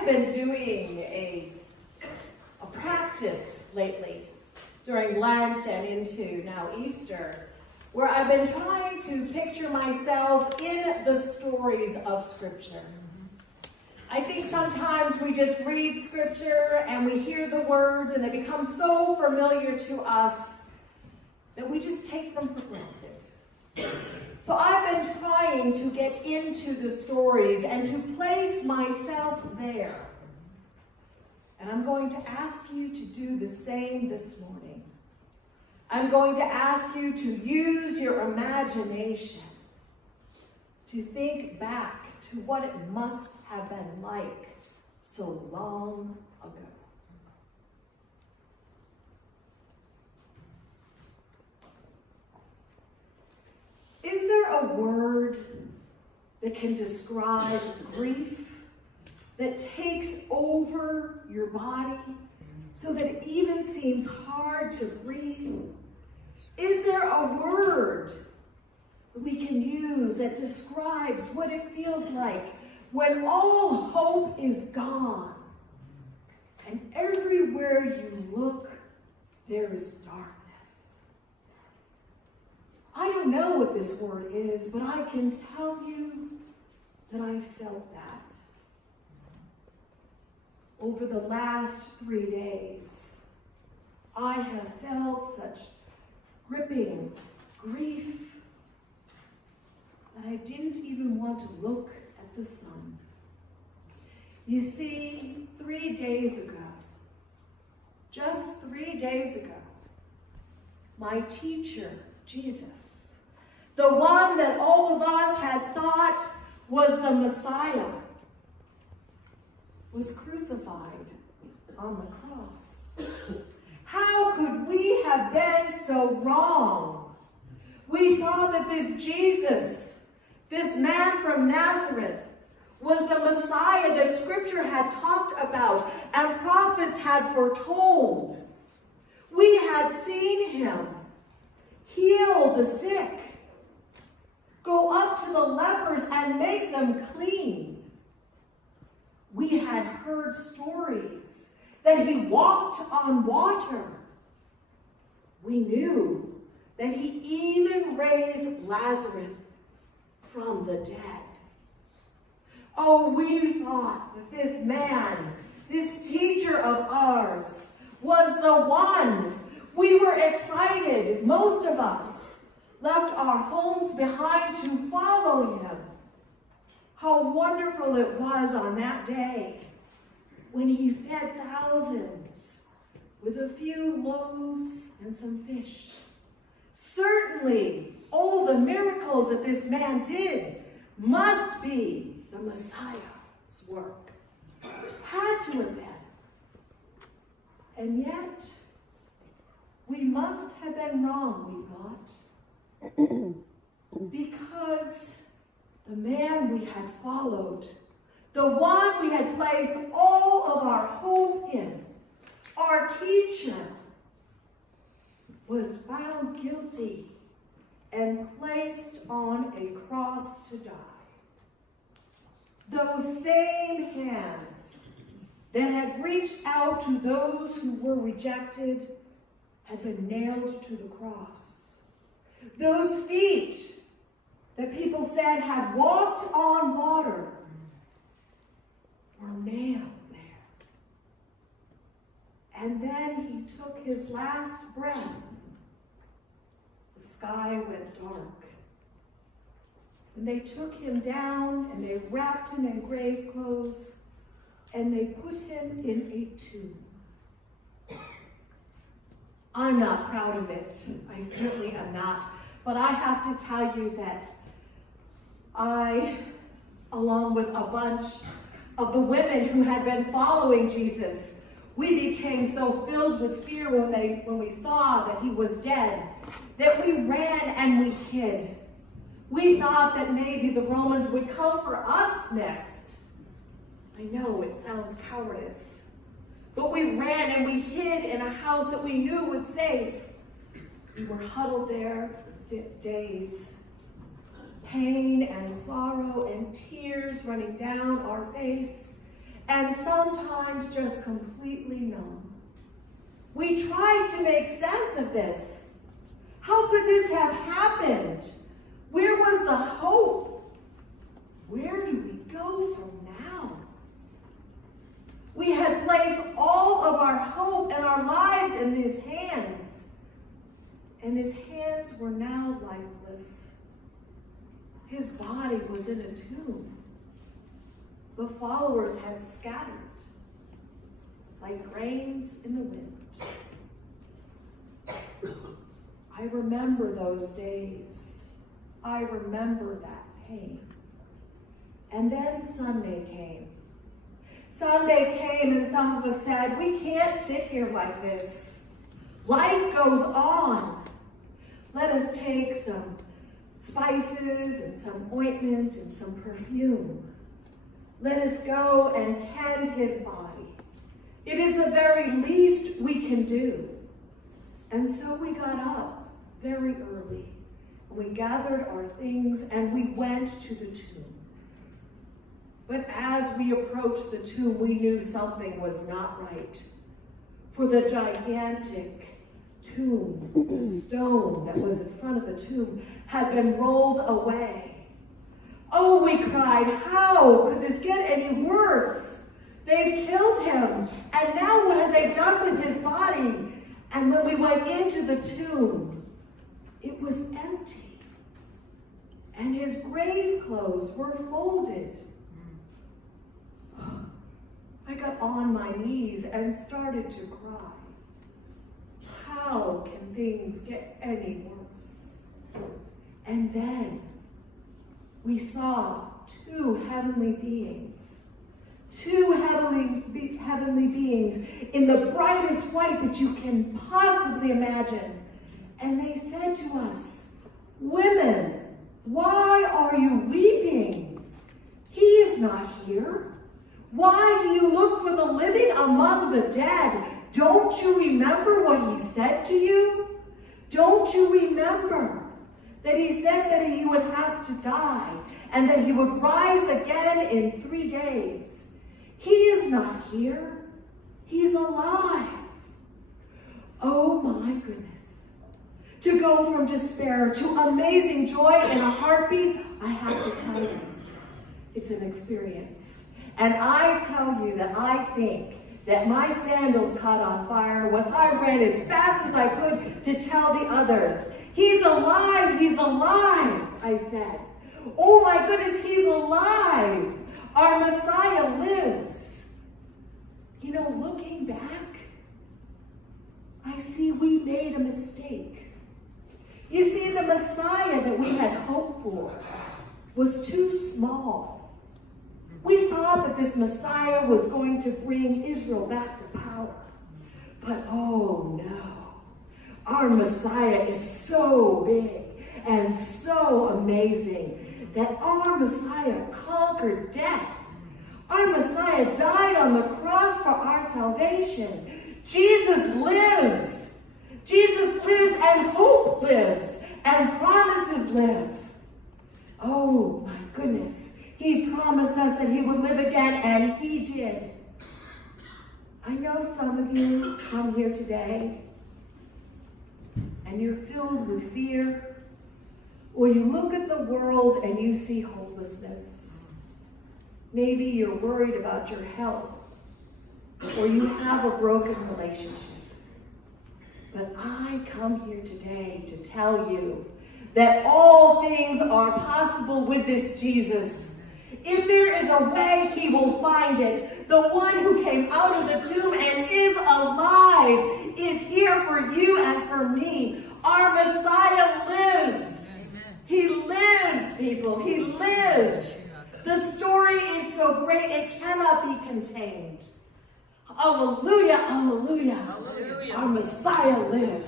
have been doing a practice lately during Lent and into now Easter, where I've been trying to picture myself in the stories of Scripture. I think sometimes we just read Scripture and we hear the words and they become so familiar to us that we just take them for granted. So I've been trying to get into the stories and to place myself there. And I'm going to ask you to do the same this morning. I'm going to ask you to use your imagination to think back to what it must have been like so long ago. Is there a word that can describe grief that takes over your body so that it even seems hard to breathe? Is there a word that we can use that describes what it feels like when all hope is gone and everywhere you look, there is darkness? I don't know what this word is, but I can tell you that I felt that. Over the last 3 days, I have felt such gripping grief that I didn't even want to look at the sun. You see, 3 days ago, just 3 days ago, my teacher, Jesus, the one that all of us had thought was the Messiah, was crucified on the cross. How could we have been so wrong? We thought that this Jesus, this man from Nazareth, was the Messiah that Scripture had talked about and prophets had foretold. We had seen him heal the sick, go up to the lepers and make them clean. We had heard stories that he walked on water. We knew that he even raised Lazarus from the dead. Oh, we thought that this man, this teacher of ours, was the one. We were excited. Most of us left our homes behind to follow him. How wonderful it was on that day when he fed thousands with a few loaves and some fish. Certainly, all the miracles that this man did must be the Messiah's work. Had to have been. And yet, we must have been wrong, we thought. Because the man we had followed, the one we had placed all of our hope in, our teacher, was found guilty and placed on a cross to die. Those same hands that had reached out to those who were rejected had been nailed to the cross. Those feet that people said had walked on water were nailed there. And then he took his last breath. The sky went dark. And they took him down and they wrapped him in grave clothes and they put him in a tomb. I'm not proud of it. I certainly am not. But I have to tell you that I, along with a bunch of the women who had been following Jesus, we became so filled with fear when we saw that he was dead, that we ran and we hid. We thought that maybe the Romans would come for us next. I know it sounds cowardice, but we ran and we hid in a house that we knew was safe. We were huddled there for days. Pain and sorrow and tears running down our face. and sometimes just completely numb. We tried to make sense of this. How could this have happened? Where was the hope? Where do we go from now? We had placed all of our hope and our lives in his hands, and his hands were now lifeless. His body was in a tomb. The followers had scattered like grains in the wind. I remember those days. I remember that pain. And then Sunday came. Sunday came and some of us said, we can't sit here like this. Life goes on. Let us take some spices and some ointment and some perfume. Let us go and tend his body. It is the very least we can do. And so we got up very early. We gathered our things and we went to the tomb. But as we approached the tomb, we knew something was not right. For the gigantic tomb, the stone that was in front of the tomb, had been rolled away. Oh, we cried, how could this get any worse? They've killed him, and now what have they done with his body? And when we went into the tomb, it was empty, and his grave clothes were folded. I got on my knees and started to cry. How can things get any worse? And then we saw two heavenly beings in the brightest white that you can possibly imagine. And they said to us, women, why are you weeping? He is not here. Why do you look for the living among the dead? Don't you remember what he said to you? Don't you remember that he said that he would have to die and that he would rise again in 3 days? He is not here. He's alive. Oh my goodness. To go from despair to amazing joy in a heartbeat, I have to tell you, it's an experience. And I tell you that I think that my sandals caught on fire when I ran as fast as I could to tell the others. He's alive, I said. Oh my goodness, he's alive. Our Messiah lives. You know, looking back, I see we made a mistake. You see, the Messiah that we had hoped for was too small. We thought that this Messiah was going to bring Israel back to power. But oh no, our Messiah is so big and so amazing that our Messiah conquered death. Our Messiah died on the cross for our salvation. Jesus lives. Jesus lives, and hope lives, and promises live. Oh my goodness. He promised us that he would live again, and he did. I know some of you come here today, and you're filled with fear, or you look at the world and you see hopelessness. Maybe you're worried about your health, or you have a broken relationship. But I come here today to tell you that all things are possible with this Jesus. If there is a way, he will find it. The one who came out of the tomb and is alive is here for you and for me. Our Messiah lives. Amen. He lives, people. He lives. The story is so great, it cannot be contained. Hallelujah, hallelujah. Hallelujah. Our Messiah lives.